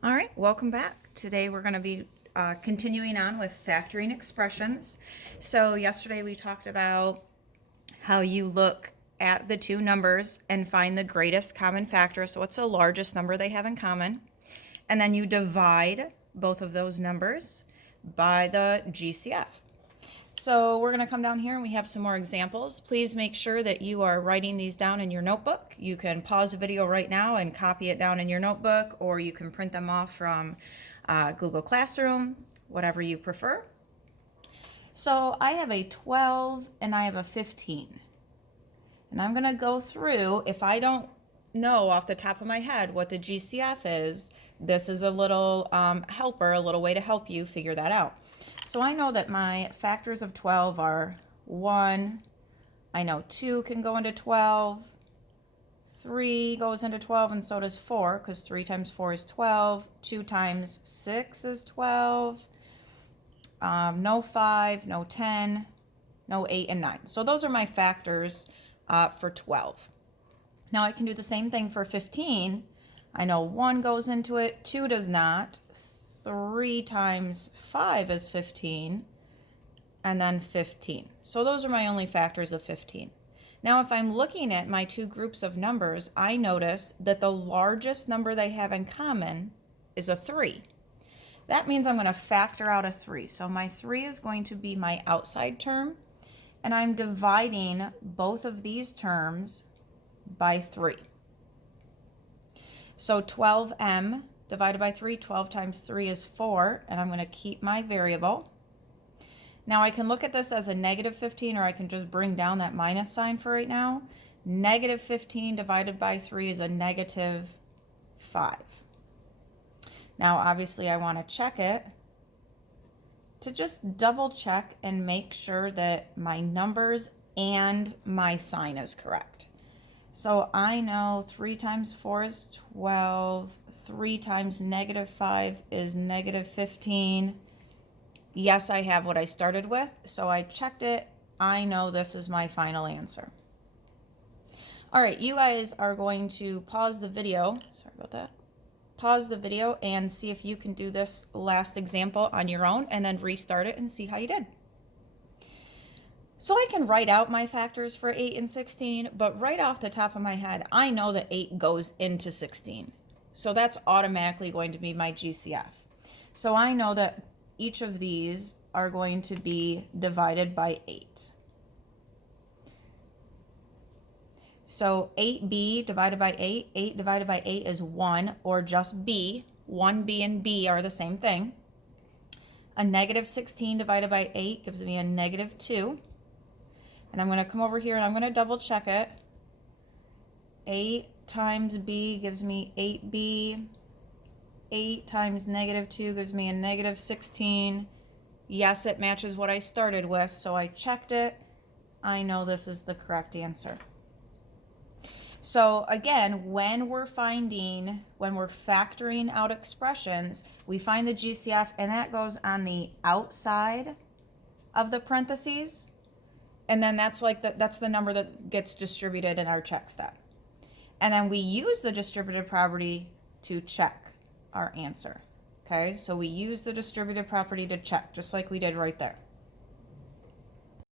All right, welcome back. Today we're going to be continuing on with factoring expressions. So yesterday we talked about how you look at the two numbers and find the greatest common factor. So what's the largest number they have in common? And then you divide both of those numbers by the GCF. So we're going to come down here and we have some more examples. Please make sure that you are writing these down in your notebook. You can pause the video right now and copy it down in your notebook, or you can print them off from Google Classroom, whatever you prefer. So I have a 12 and I have a 15. And I'm going to go through, if I don't know off the top of my head what the GCF is, this is a little helper, a little way to help you figure that out. So I know that my factors of 12 are 1, I know 2 can go into 12, 3 goes into 12, and so does 4, because 3 times 4 is 12, 2 times 6 is 12, no 5, no 10, no 8, and 9. So those are my factors for 12. Now I can do the same thing for 15. I know 1 goes into it, 2 does not, 3 times 5 is 15, and then 15. So those are my only factors of 15. Now if I'm looking at my two groups of numbers, I notice that the largest number they have in common is a 3. That means I'm going to factor out a 3. So my 3 is going to be my outside term, and I'm dividing both of these terms by 3. So 12m divided by 3, 12 times 3 is 4, and I'm going to keep my variable. Now I can look at this as a negative 15, or I can just bring down that minus sign for right now. Negative 15 divided by 3 is a negative 5. Now obviously I want to check it to just double check and make sure that my numbers and my sign is correct. So I know 3 times 4 is 12, 3 times negative 5 is negative 15. Yes, I have what I started with, so I checked it. I know this is my final answer. All right, you guys are going to pause the video. Sorry about that. Pause the video and see if you can do this last example on your own, and then restart it and see how you did. So I can write out my factors for 8 and 16, but right off the top of my head, I know that 8 goes into 16. So that's automatically going to be my GCF. So I know that each of these are going to be divided by 8. So 8b divided by 8, 8 divided by 8 is 1, or just b. 1b and b are the same thing. A negative 16 divided by 8 gives me a negative 2. And I'm going to come over here and I'm going to double check it. 8 times b gives me 8b. 8 times negative 2 gives me a negative 16. Yes, it matches what I started with, so I checked it. I know this is the correct answer. So again, when we're factoring out expressions, we find the GCF, and that goes on the outside of the parentheses. And then that's the number that gets distributed in our check step. And then we use the distributive property to check our answer. Okay, so we use the distributive property to check, just like we did right there.